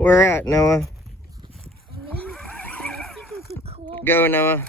Where at, Noah? Go, Noah.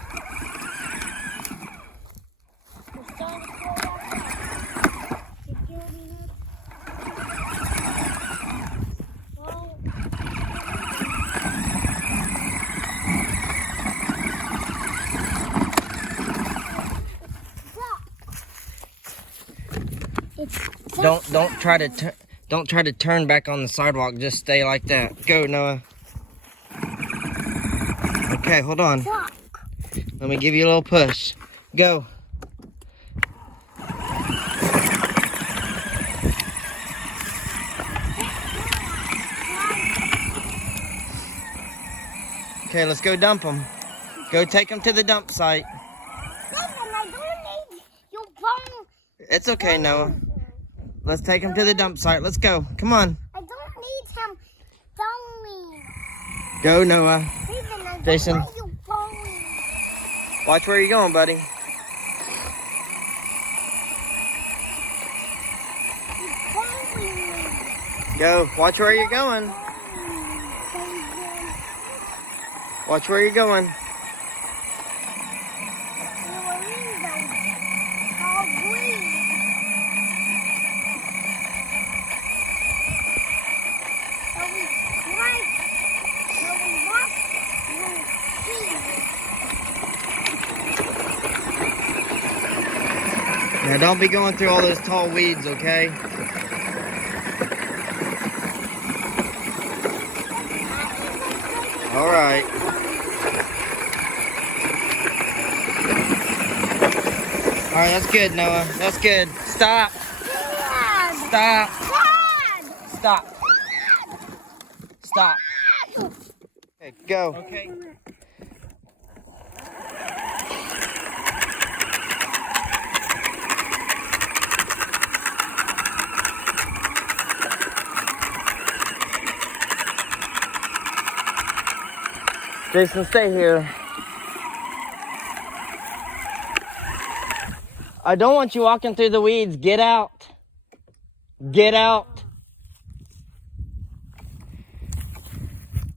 Don't try to turn back on the sidewalk. Just stay like that. Go, Noah. Okay, hold on. Let me give you a little push. Go. Okay, let's go dump them. Go take them to the dump site. It's okay, Noah. Let's take him to the dump site. Let's go. Come on. I don't need him. Don't me. Go, Noah. Jason. Watch where you're going, buddy. Go. Watch where you're going. Watch where you're going. Now don't be going through all those tall weeds, okay? All right. All right, that's good, Noah. That's good. Stop. Stop. Stop. Stop. Okay, go. Okay. Jason, stay here. I don't want you walking through the weeds. Get out. Get out.